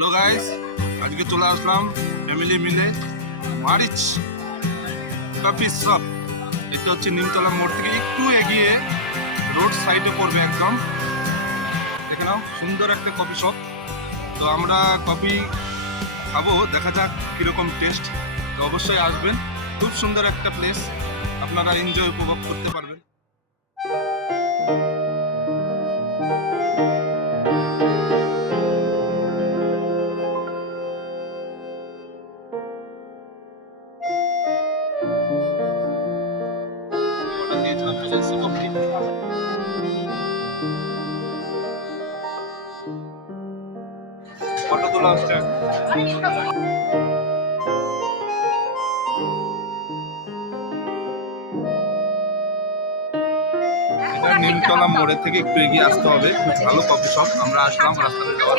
Hello guys, আজকে চলে আসলাম family মিলে মারিচ কফি শপ। এটা হচ্ছে নিমতলা মোড় থেকে একটু এগিয়ে রোড সাইডে পড়বে একদম। দেখে নাও, সুন্দর একটা কফি শপ। তো আমরা কফি খাবো, দেখা যাক কীরকম টেস্ট। তো অবশ্যই আসবেন, খুব সুন্দর একটা প্লেস, আপনারা এনজয় উপভোগ করতে পারবেন। ফটো তোলা হচ্ছে। এটা নিমতলা মোড়ের থেকে একটু এগিয়ে আসতে হবে, খুব ভালো কফি শপ। আমরা আসলাম রাস্তাতে যাওয়ার